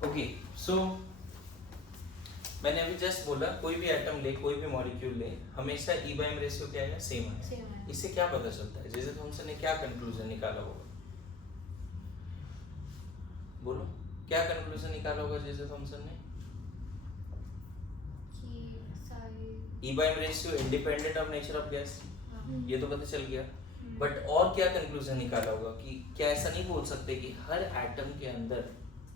Okay so मैंने अभी just बोला कोई भी एटम ले, कोई भी मॉलिक्यूल ले, हमेशा ई बाय एम रेशियो क्या है, सेम है। इससे क्या पता चलता है? जे थॉमसन ने क्या कंक्लूजन निकाला होगा? बोलो, क्या कंक्लूजन निकाला होगा जे थॉमसन ने? E by m ratio independent of nature of gas, ये तो पता चल गया। बट और क्या कंक्लूजन निकाला होगा कि क्या ऐसा नहीं बोल सकते कि हर एटम के अंदर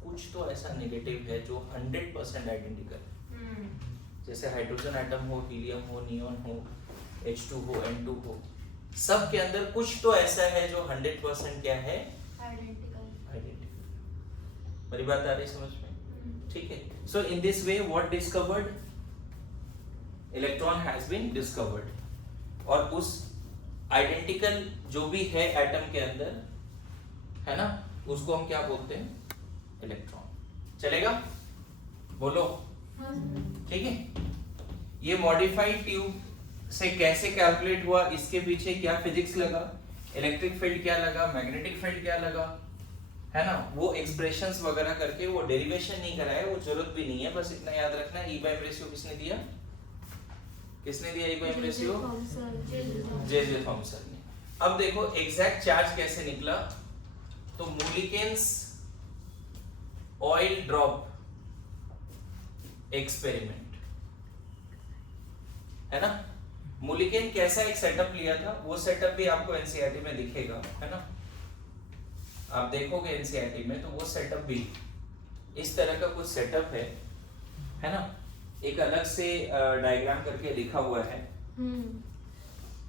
कुछ तो ऐसा नेगेटिव है जो 100% आइडेंटिकल है? जैसे हाइड्रोजन एटम हो, हीलियम हो, नियॉन हो, H2 हो, N2 हो, सब के अंदर कुछ तो ऐसा है जो 100% क्या है, आइडेंटिकल। मेरी बात आ रही समझ में? ठीक है। So in this way what discovered, electron has been discovered. और उस आइडेंटिकल जो भी है एटम के अंदर, है ना, उसको हम क्या बोलते हैं, इलेक्ट्रॉन। चलेगा? बोलो। ठीक है। ये मॉडिफाइड ट्यूब से कैसे कैलकुलेट हुआ, इसके पीछे क्या फिजिक्स लगा, इलेक्ट्रिक फील्ड क्या लगा, मैग्नेटिक फील्ड क्या लगा, है ना, वो एक्सप्रेशंस वगैरह करके, वो डेरिवेशन नहीं कराया, वो जरूरत भी नहीं है, बस इतना याद रखना है। ई बाय एम रेशियो किसने दिया? किसने दिया e by m ratio? J Thomson ने। अब देखो एग्जैक्ट चार्ज कैसे निकला। तो मुलिकेन्स ऑयल ड्रॉप एक्सपेरिमेंट, है ना। मुलिकेन कैसा एक सेटअप लिया था, वो सेटअप भी आपको एनसीईआरटी में दिखेगा, है ना। आप देखोगे एनसीईआरटी में तो वो सेटअप भी इस तरह का कुछ सेटअप है ना। एक अलग से डायग्राम करके लिखा हुआ है,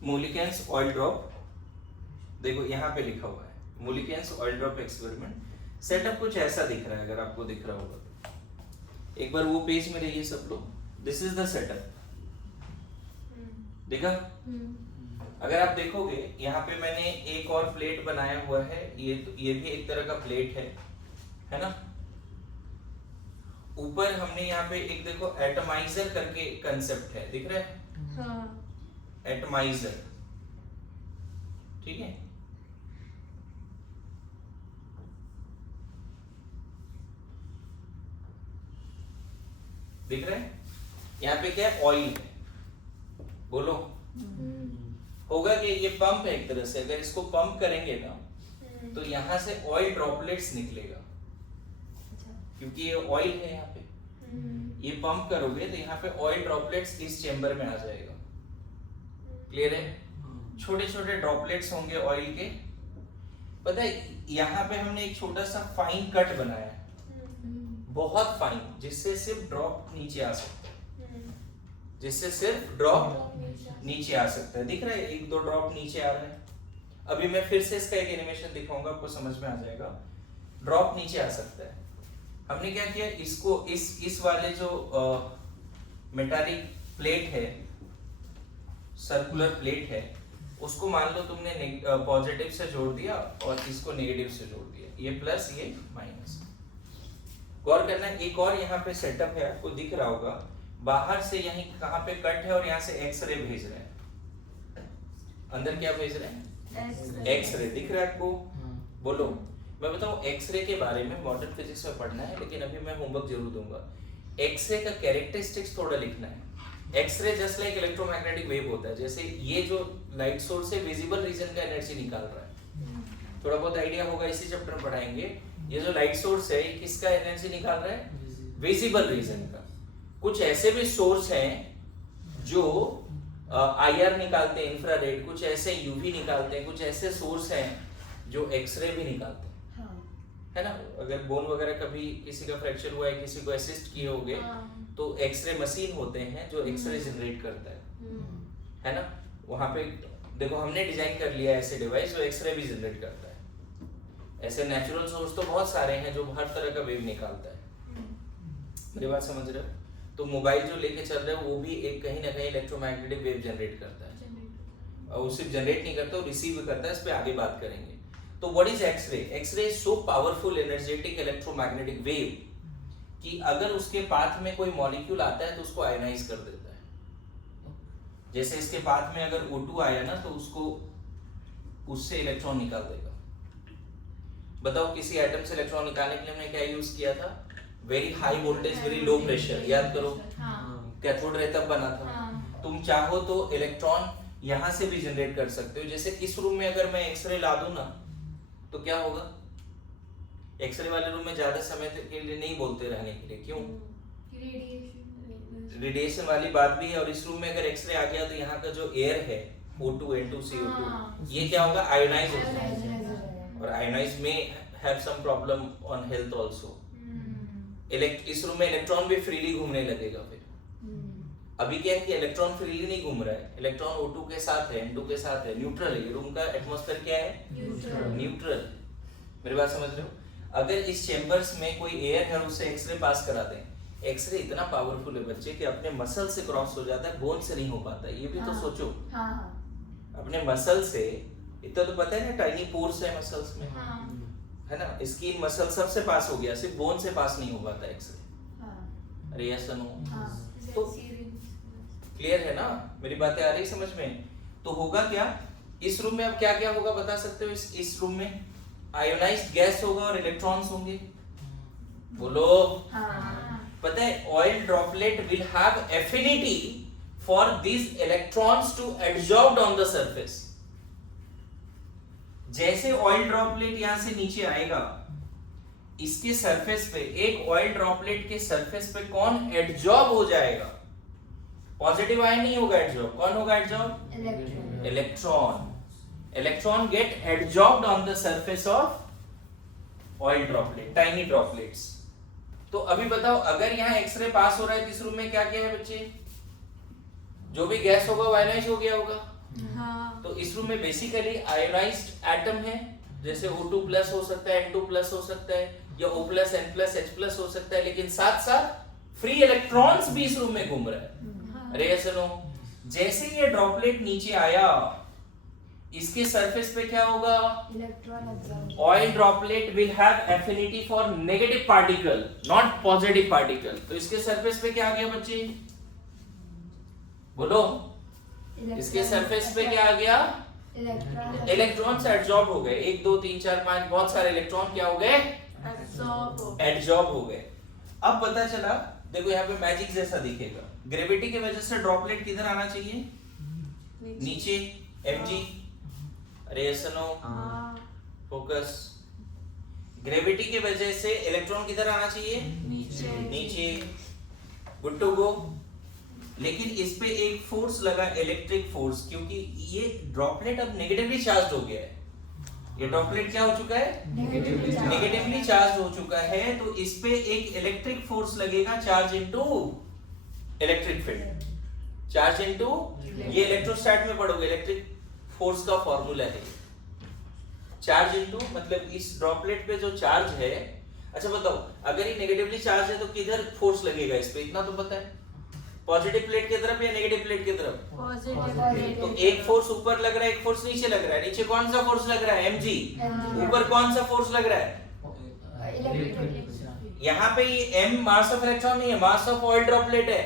मुलिकेन्स ऑयल ड्रॉप। देखो यहाँ पे लिखा हुआ है मुलिकेन्स ऑयल ड्रॉप एक्सपेरिमेंट। सेटअप कुछ ऐसा दिख रहा है, अगर आपको दिख रहा होगा तो एक बार वो पेज में रहिए सब लोग। दिस इज द सेटअप, देखा? अगर आप देखोगे यहाँ पे मैंने एक और प्लेट बनाया हुआ है, ये भी एक तरह का प्लेट है ना। ऊपर हमने यहाँ पे एक देखो एटमाइजर करके कंसेप्ट है, दिख रहा है? हाँ। एटमाइजर, ठीक है। दिख रहा है? यहाँ पे क्या है, ऑयल है। बोलो, होगा कि ये पंप है एक तरह से, अगर इसको पंप करेंगे ना तो यहाँ से ऑयल ड्रॉपलेट्स निकलेगा, क्योंकि ये ऑयल है यहाँ पे। ये पंप करोगे तो यहाँ पे ऑयल ड्रॉपलेट्स इस चेंबर में आ जाएगा। क्लियर है? छोटे छोटे ड्रॉपलेट्स होंगे ऑयल के। पता है यहाँ पे हमने एक छोटा सा फाइन कट बनाया है, बहुत फाइन, जिससे सिर्फ ड्रॉप नीचे आ सकता है, जिससे सिर्फ ड्रॉप नीचे आ सकता है। दिख रहा है? एक दो ड्रॉप नीचे आ रहे हैं। अभी मैं फिर से इसका एक एनिमेशन दिखाऊंगा, आपको समझ में आ जाएगा। ड्रॉप नीचे आ सकता है। हमने क्या किया, इसको इस वाले जो मेटालिक प्लेट है, सर्कुलर प्लेट है, उसको मान लो तुमने पॉजिटिव से जोड़ दिया और इसको नेगेटिव से जोड़ दिया, ये प्लस ये माइनस। गौर करना, एक और यहाँ पे सेटअप है, आपको दिख रहा होगा। बाहर से यहीं कहाँ पे कट है और यहाँ से एक्सरे भेज रहे हैं। अंदर क्या भेज रहे हैं? एक्सरे। दिख रहा है आपको? बोलो। मैं बताऊं एक्सरे के बारे में, मॉडर्न फिजिक्स में पढ़ना है, लेकिन अभी मैं होमवर्क जरूर दूंगा। एक्सरे का कैरेक्टरिस्टिक्स थोड़ा लिखना है। X-ray just like electromagnetic wave होता है। जैसे ये जो लाइट सोर्स है, विजिबल रीजन का एनर्जी निकाल रहा है। थोड़ा बहुत आइडिया होगा, इसी चैप्टर में पढ़ाएंगे। ये जो लाइट सोर्स है, ये किसका एनर्जी निकाल रहा है? विजिबल रीजन का। कुछ ऐसे भी सोर्स हैं जो आईआर निकालते हैं, इंफ्रारेड, कुछ ऐसे यूवी निकालते हैं, कुछ ऐसे सोर्स हैं जो एक्सरे भी निकालते हैं। हाँ। है ना। अगर बोन वगैरह कभी किसी का फ्रैक्चर हुआ है, किसी को असिस्ट किए होंगे, तो एक्सरे मशीन होते हैं जो एक्सरे जनरेट करता है ना। वहां पे देखो हमने डिजाइन कर लिया ऐसे डिवाइस जो एक्सरे भी जनरेट करता है। ऐसे नेचुरल सोर्स तो बहुत सारे हैं जो हर तरह का वेव निकालता है। मेरी बात समझ रहे हो? तो मोबाइल जो लेके चल रहे हो वो भी एक कहीं ना कहीं इलेक्ट्रोमैग्नेटिक वेव जनरेट करता है, और वो सिर्फ जनरेट नहीं करता, वो रिसीव भी करता है। इस पे आगे बात करेंगे। तो what is x-ray? X-ray is so powerful energetic electromagnetic wave कि अगर उसके पाथ में कोई मॉलिक्यूल आता है तो उसको आयनाइज कर देता है। जैसे इसके पाथ में अगर O2 आया ना, तो उसको उससे इलेक्ट्रॉन निकाल देगा। बताओ किसी एटम से इलेक्ट्रॉन निकालने के लिए हमने क्या यूज किया था? Very high voltage very low pressure, याद करो कैथोड रे तब बना था। तुम चाहो तो इलेक्ट्रॉन यहाँ से भी जनरेट कर सकते हो। जैसे इस रूम में अगर मैं एक्सरे ला दूं ना तो क्या होगा, एक्सरे वाले रूम में ज्यादा समय के लिए नहीं बोलते रहने के लिए, क्यों? रेडिएशन वाली बात भी है। और इस रूम में अगर एक्सरे आ गया तो यहाँ का जो एयर है O2 N2 CO2 ये क्या होगा, आयोनाइज हो जाएगा, और आयोनाइज में have some problem on health also. इस रूम में इलेक्ट्रॉन भी फ्रीली घूमने लगेगा। फिर अभी क्या है कि इलेक्ट्रॉन फ्रीली नहीं घूम रहा है, इलेक्ट्रॉन O2 के साथ है, N2 के साथ है, न्यूट्रल है। रूम का एटमॉस्फेयर क्या है, न्यूट्रल। मेरी बात समझ रहे हो? अगर इस चेंबर्स में कोई एयर है और उससे एक्सरे पास करा दें, एक्सरे इतना पावरफुल है बच्चे कि अपने मसल से क्रॉस हो जाता है, बोन से नहीं हो पाता। ये भी तो सोचो, अपने मसल से, इतना तो पता है ना, टाइनी पोर्स है मसल्स में, है ना, स्किन मसल सबसे पास हो गया, सिर्फ बोन से पास नहीं हो पाता एक्सरे। अरे यस नो, तो क्लियर है ना, मेरी बातें आ रही समझ में? तो होगा क्या इस रूम में, अब क्या क्या होगा बता सकते हो? इस रूम में आयोनाइज्ड गैस होगा और इलेक्ट्रॉन्स होंगे, बोलो। पता है oil droplet will have affinity for this electrons to adsorb on the surface. जैसे ऑयल ड्रॉपलेट यहां से नीचे आएगा, इसके सरफेस पे, एक ऑयल ड्रॉपलेट के सरफेस पे कौन एडजॉर्ब हो जाएगा? पॉजिटिव आयन नहीं होगा एडजॉर्ब, कौन होगा adsorb? Electron. Electron get adsorbed on the surface of oil droplet, tiny droplets. तो अभी बताओ, अगर यहाँ एक्सरे पास हो रहा है इस रूम में, क्या क्या है बच्चे? जो भी गैस होगा वो आयोनाइज हो गया होगा। तो इस रूम में बेसिकली आयोनाइज्ड एटम है, जैसे O2 प्लस हो सकता है, N2 प्लस हो सकता है, या O plus N plus H plus हो सकता है, लेकिन साथ साथ फ्री इलेक्ट्रॉन्स भी इस रूम में घूम रहा है। अरे ऐसे नो, जैसे ये ड्रॉपलेट नीचे आया, इसके सरफेस पे क्या होगा? Oil droplet will have affinity for negative particle, not positive particle. तो इसके सरफेस पे क्या आ गया बच्चे, बोलो? इसके सरफेस पे क्या आ गया? इलेक्ट्रॉन्स एडजॉर्ब हो गए। 1 2 3 4 5 बहुत सारे इलेक्ट्रॉन क्या हो गए? एडजॉर्ब हो गए। अब पता चला, देखो यहाँ पे मैजिक जैसा दिखेगा। ग्रेविटी की वजह से ड्रॉपलेट किधर आना चाहिए? नीचे, mg। अरे ऐसा नो, फोकस। ग्रेविटी की वजह से इलेक्ट्रॉन किधर आना चाहिए? नीचे। Good to go. लेकिन इस पे एक फोर्स लगा, इलेक्ट्रिक फोर्स, क्योंकि ये ड्रॉपलेट अब नेगेटिवली चार्ज हो गया है। ये ड्रॉपलेट क्या हो चुका है? नेगेटिवली चार्ज हो चुका है। तो इस पे एक इलेक्ट्रिक फोर्स लगेगा, charge into electric field, charge into, ये इलेक्ट्रोस्टैट में पढ़ोगे, इलेक्ट्रिक फोर्स का फॉर्मूला है। चार्ज इनटू मतलब इस ड्रॉपलेट पे जो चार्ज है, अच्छा बताओ, अगर ये नेगेटिवली चार्ज है तो किधर फोर्स लगेगा इस पे? इतना तो पता है, पॉजिटिव प्लेट की तरफ या नेगेटिव प्लेट की तरफ? पॉजिटिव। तो एक फोर्स ऊपर लग रहा है, एक फोर्स नीचे लग रहा है। नीचे कौन सा फोर्स लग रहा है? mg। ऊपर कौन सा फोर्स लग रहा है? यहाँ पे ये m मास ऑफ इलेक्ट्रॉन नहीं है, मास ऑफ ऑयल ड्रॉपलेट है।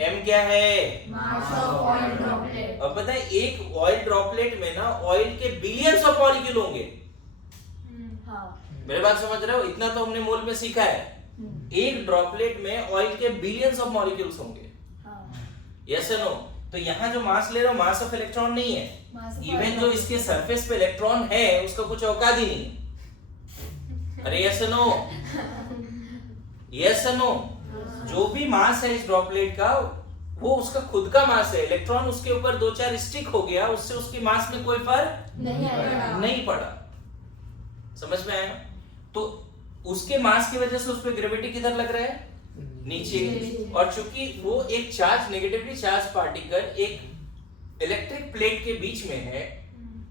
m क्या है? Mass of oil droplet. अब पता है एक ऑयल ड्रॉपलेट में ना ऑयल के बिलियंस ऑफ मॉलिक्यूल होंगे। मेरे बात समझ रहे हो? इतना तो हमने मोल में सीखा है। एक ड्रॉपलेट में ऑयल के बिलियंस ऑफ मॉलिक्यूल्स होंगे। Yes no? तो यहाँ जो मास ले रहे हो, मास ऑफ इलेक्ट्रॉन नहीं है, इवन जो इसके सरफेस पे इलेक्ट्रॉन है उसका कुछ औकात ही नहीं। अरे यस नो? Yes no? जो भी मास है इस ड्रॉपलेट का, वो उसका खुद का मास है। इलेक्ट्रॉन उसके ऊपर 2-4 स्टिक हो गया, उससे उसकी मास में कोई फर्क नहीं पड़ा। समझ में आया? तो उसके मास की वजह से उस पे ग्रेविटी किधर लग रहा है? नीचे। और चूंकि वो एक चार्ज, नेगेटिवली चार्ज पार्टिकल एक इलेक्ट्रिक प्लेट के बीच में है,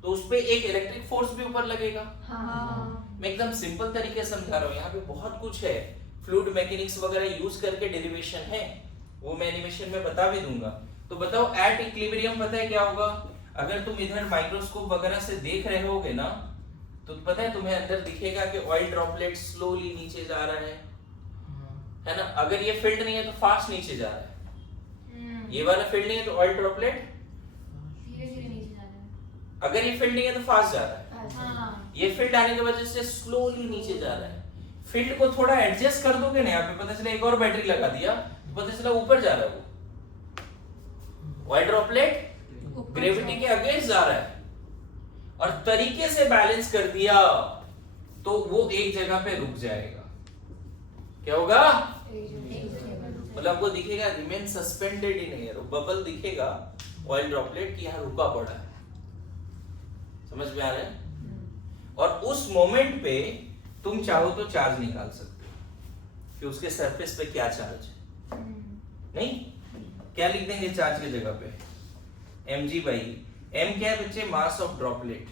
तो उस पे एक इलेक्ट्रिक फोर्स भी ऊपर लगेगा। मैं एकदम सिंपल तरीके से समझा रहा हूँ, यहाँ पे बहुत कुछ है, फ्लूइड मैकेनिक्स वगैरह यूज करके डेरिवेशन है, वो मैं एनिमेशन में बता भी दूंगा। तो बताओ एट इक्विलिब्रियम पता है क्या होगा? अगर तुम इधर माइक्रोस्कोप वगैरह से देख रहे होगे ना, तो पता है तुम्हें अंदर दिखेगा कि ऑयल ड्रॉपलेट स्लोली नीचे जा रहा है ना? अगर ये फील्ड नहीं है तो फास्ट नीचे जा रहा है। ये वाला फील्ड नहीं है तो ऑयल ड्रॉपलेट धीरे-धीरे नीचे जा रहा है। अगर ये फील्ड नहीं है तो फास्ट जा रहा है। ये फील्ड आने की वजह से स्लोली नीचे जा रहा है। फील्ड को थोड़ा एडजस्ट कर दोगे ना, यहाँ पे पता चला एक और बैटरी लगा दिया तो पता चला ऊपर जा रहा है वो वाइट ड्रॉपलेट ग्रेविटी के अगेंस्ट जा रहा है, और तरीके से बैलेंस कर दिया तो वो एक जगह पे रुक जाएगा। क्या होगा? मतलब आपको दिखेगा remain suspended in air, bubble दिखेगा ऑयल ड्रॉपलेट की यहाँ रुका पड़ा है। समझ में आ रहा है? और उस मोमेंट पे तुम चाहो तो चार्ज निकाल सकते हो कि उसके सरफेस पे क्या चार्ज है। नहीं, क्या लिख देंगे चार्ज की जगह पे? mg बाई m क्या है बच्चे? Mass of droplet,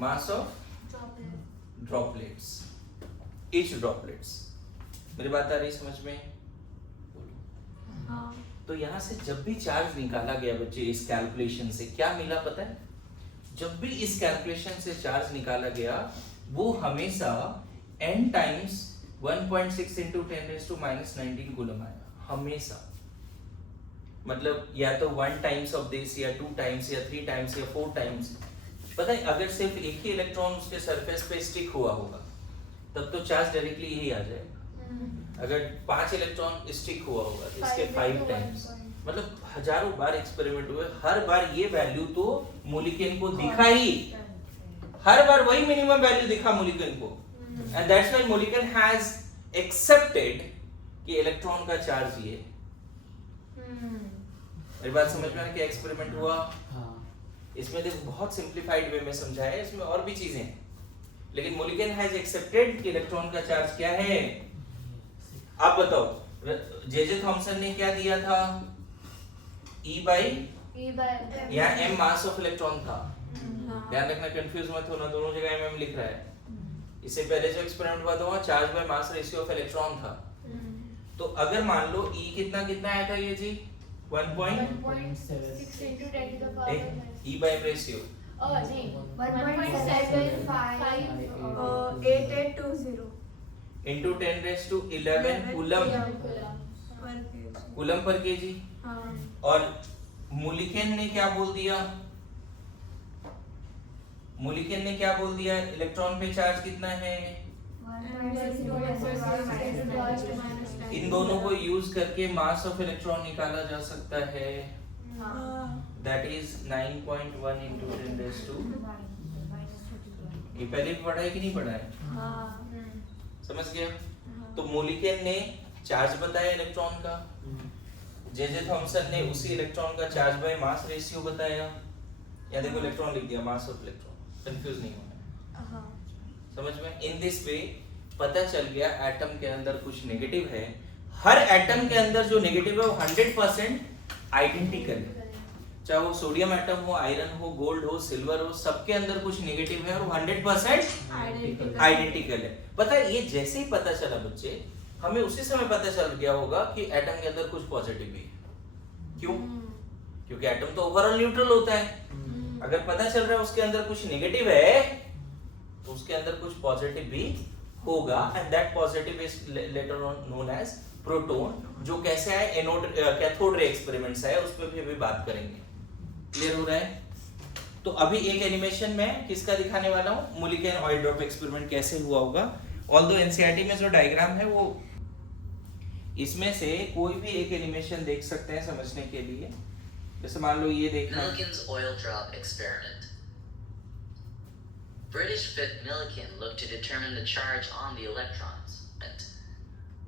mass of droplets, each droplets. मेरी बात आ रही समझ में? हाँ। तो यहां से जब भी चार्ज निकाला गया बच्चे इस कैलकुलेशन से क्या मिला पता है? जब भी इस कैलकुलेशन से चार्ज निकाला गया वो हमेशा n टाइम्स 1.6 into 10⁻⁻19 कूलम आया हमेशा। मतलब या तो 1 टाइम्स ऑफ दिस या 2 टाइम्स या 3 टाइम्स या 4 टाइम्स। पता है अगर सिर्फ एक ही इलेक्ट्रॉन उसके सरफेस पे स्टिक हुआ होगा तब तो चार्ज डायरेक्टली यही आ जाएगा। अगर 5 इलेक्ट्रॉन स्टिक हुआ होगा तो इसके 5 टाइम्स, मतलब हजारों बार एक्सपेरिमेंट हुए, हर बार ये वैल्यू तो मोलिक्यूल को दिखा ही, हर बार वही मिनिमम वैल्यू दिखा मोलिक्यूल को, and that's why molecule has accepted कि इलेक्ट्रॉन का चार्ज ये। मेरी बात समझ में आ रही? क्या एक्सपेरिमेंट हुआ? इसमें देखो बहुत सिंप्लीफाइड वे में समझाया है, इसमें और भी चीजें हैं, लेकिन मोलिक्यूल हैज एक्सेप्टेड कि इलेक्ट्रॉन का चार्ज क्या है। आप बताओ जे थॉमसन ने क्या दिया था? E बाई यहाँ m मास ऑफ इलेक्ट्रॉन था। ध्यान रखना, कंफ्यूज मत होना, दोनों जगह mm लिख रहा है। इससे पहले जो एक्सपेरिमेंट हुआ था वहाँ charge by mass ratio of electron था। तो अगर मान लो E कितना कितना आया था ये जी? 1.6 into 10 to the power E by m ratio नहीं 1.758820 into 10⁻11 coulomb, coulomb per KG. और मोलिक्यूल ने क्या बोल दिया? मोलिक्यूल ने क्या बोल दिया? इलेक्ट्रॉन पे चार्ज कितना है? इन दोनों को यूज करके मास ऑफ इलेक्ट्रॉन निकाला जा सकता है, दैट इज 9.1 into 10⁻²। ये पहले भी पढ़ा है कि नहीं पढ़ा है? समझ गया? तो मोलिक्यूल ने चार्ज बताया इलेक्ट्रॉन का, जे थॉमसन ने उसी इलेक्ट्रॉन का चार्ज बाय मास रेशियो बताया। या देखो इलेक्ट्रॉन लिख दिया, मास ऑफ इलेक्ट्रॉन, कंफ्यूज नहीं होना। समझ में? इन दिस वे पता चल गया एटम के अंदर कुछ नेगेटिव है। हर एटम के अंदर जो नेगेटिव है वो 100% आइडेंटिकल है, चाहे वो सोडियम एटम हो, आयरन हो, गोल्ड हो, सिल्वर हो, सबके अंदर कुछ नेगेटिव है और 100% आइडेंटिकल है। पता है ये जैसे ही पता चला बच्चे, हमें उसी समय पता चल गया होगा कि एटम के अंदर कुछ पॉजिटिव भी है। क्यों? क्योंकि एटम तो ओवरऑल न्यूट्रल होता है। अगर पता चल रहा है उसके अंदर कुछ नेगेटिव है तो उसके अंदर कुछ पॉजिटिव भी होगा, and that positive is later on known as proton, जो कैसे है एनोड कैथोड रे एक्सपेरिमेंट्स है, उस पर भी अभी बात करेंगे। क्लियर हो रहा है? तो अभी एक एनिमेशन में किसका दिखाने वाला हूं? मोलिक्यूल ऑयल ड्रॉप एक्सपेरिमेंट कैसे हुआ होगा। ऑल्दो एनसीईआरटी में जो डायग्राम है वो इसमें से कोई भी एक एनिमेशन देख सकते हैं समझने के लिए। जैसे मान लो ये देखना, Millikan's oil drop experiment. British Fifth Millikan looked to determine the charge on the electrons.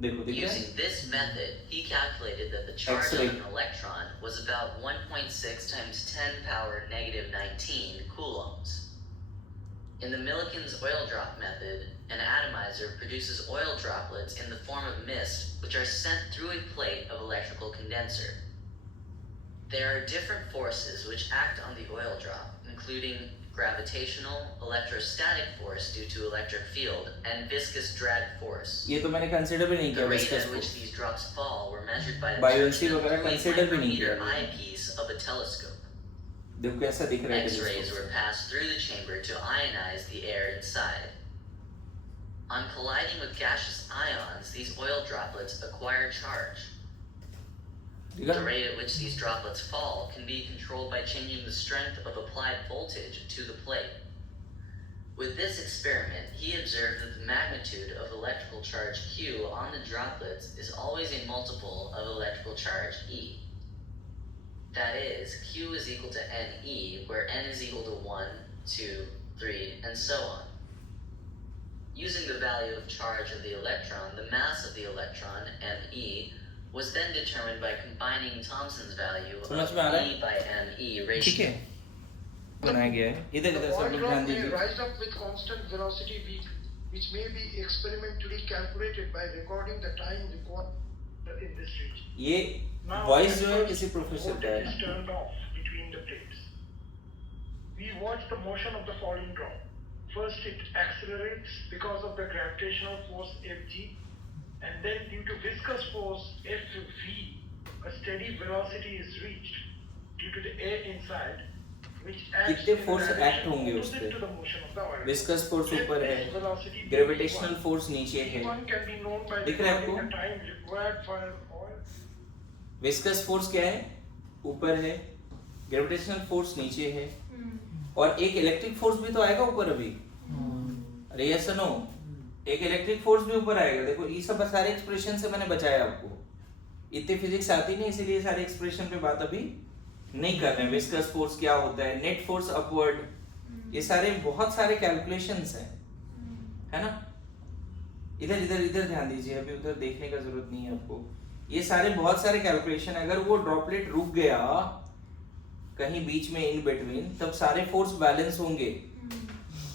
देखो दिख रहा है? Using this method, he calculated that the charge X-ray. of an electron was about 1.6 times 10 power negative 19 coulombs. In the Millikan's oil drop method, an atomizer produces oil droplets in the form of mist, which are sent through a plate of electrical condenser. There are different forces which act on the oil drop, including gravitational, electrostatic force due to electric field, and viscous drag force. ये तो मैंने consider भी नहीं The किया rate viscous at which force। these drops fall were measured by the Buoyancy tension वगैरह through a consider भी नहीं micrometer किया। eyepiece of a telescope. देखो कैसा दिख रहा है X-rays telescope were से। passed through the chamber to ionize the air inside. On colliding with gaseous ions, these oil droplets acquire charge. ठीक The है? rate at which these droplets fall can be controlled by changing the strength of applied voltage to the plate. With this experiment, he observed that the magnitude of electrical charge Q on the droplets is always a multiple of electrical charge E. That is, Q is equal to NE, where N is equal to 1, 2, 3, and so on. Using the value of charge of the electron, the mass of the electron, ME, was then determined by combining Thomson's value समझ of में आ रहा E by ME ठीक ratio. है बनाया गया है इधर The इधर सब oil लोग drop ध्यान may दीजिए rise up with constant velocity v, which may be experimentally calculated by recording the time required in this region. ये Now, वॉइस at जो है first, किसी प्रोफेसर का voltage है is turned off between the plates. We watch the motion of the falling drop. First, it accelerates because of the gravitational force Fg, and then due to viscous force Fv, a steady velocity is reached due to the air inside, which acts कितने in a force direction act होंगे उस opposite पे? to the motion of the oil. Viscous force Let ऊपर है this velocity be gravitational V1. Force नीचे है V1 can be known by दिख रहा है recording आपको? the time required for oil. Viscous force क्या है ऊपर है ग्रेविटेशनल फोर्स नीचे है और एक इलेक्ट्रिक फोर्स भी तो आएगा ऊपर अभी अरे यस नो एक इलेक्ट्रिक फोर्स भी ऊपर आएगा देखो ये सब सारे एक्सप्रेशन से मैंने बचाया आपको इतनी फिजिक्स आती नहीं इसीलिए सारे एक्सप्रेशन पे बात अभी नहीं कर रहे हैं विस्कस फोर्स क्या होता है नेट फोर्स अपवर्ड ये सारे बहुत सारे कैलकुलेशंस हैं है ना इधर इधर इधर ध्यान दीजिए अभी उधर देखने का जरूरत नहीं है आपको ये सारे बहुत सारे कैलकुलेशन अगर वो ड्रॉपलेट रुक गया कहीं बीच में इन बिटवीन तब सारे फोर्स बैलेंस होंगे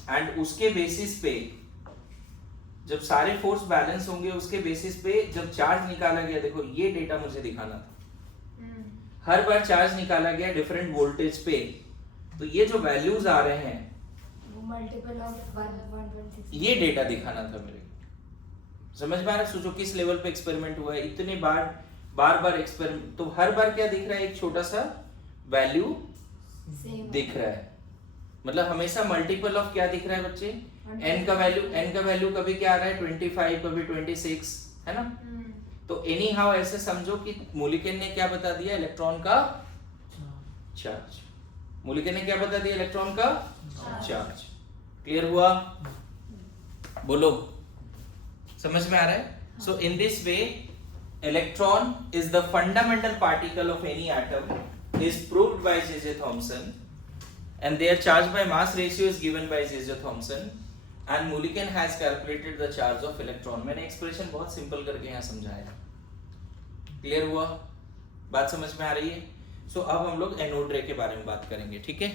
एंड उसके बेसिस पे जब सारे फोर्स बैलेंस होंगे उसके बेसिस पे जब चार्ज निकाला गया देखो ये डेटा मुझे दिखाना था हर बार चार्ज निकाला गया डिफरेंट वोल्टेज पे तो ये जो वैल्यूज आ रहे हैं वो मल्टीपल ऑफ 1.16 ये डेटा दिखाना था मेरे को समझ में आ रहा है सोचो किस लेवल पे एक्सपेरिमेंट हुआ है इतने बार एक्सपेरिमेंट तो हर बार क्या दिख रहा है एक छोटा सा वैल्यू सेम दिख रहा है मतलब हमेशा मल्टीपल ऑफ क्या दिख रहा है बच्चे n का वैल्यू कभी क्या आ रहा है 25 कभी 26 है ना तो एनी हाउ ऐसे समझो कि मूलिकेन ने क्या बता दिया इलेक्ट्रॉन का चार्ज मूलिकेन ने क्या बता दिया इलेक्ट्रॉन का चार्ज क्लियर हुआ बोलो समझ में आ रहा है so in this way electron is the fundamental particle of any atom is proved by J Thomson and their charge by mass ratio is given by J.J. Thomson and Mulliken has calculated the charge of electron मैंने expression बहुत simple करके यहाँ समझाया clear हुआ बात समझ में आ रही है सो अब हम लोग एनोड रे के बारे में बात करेंगे ठीक है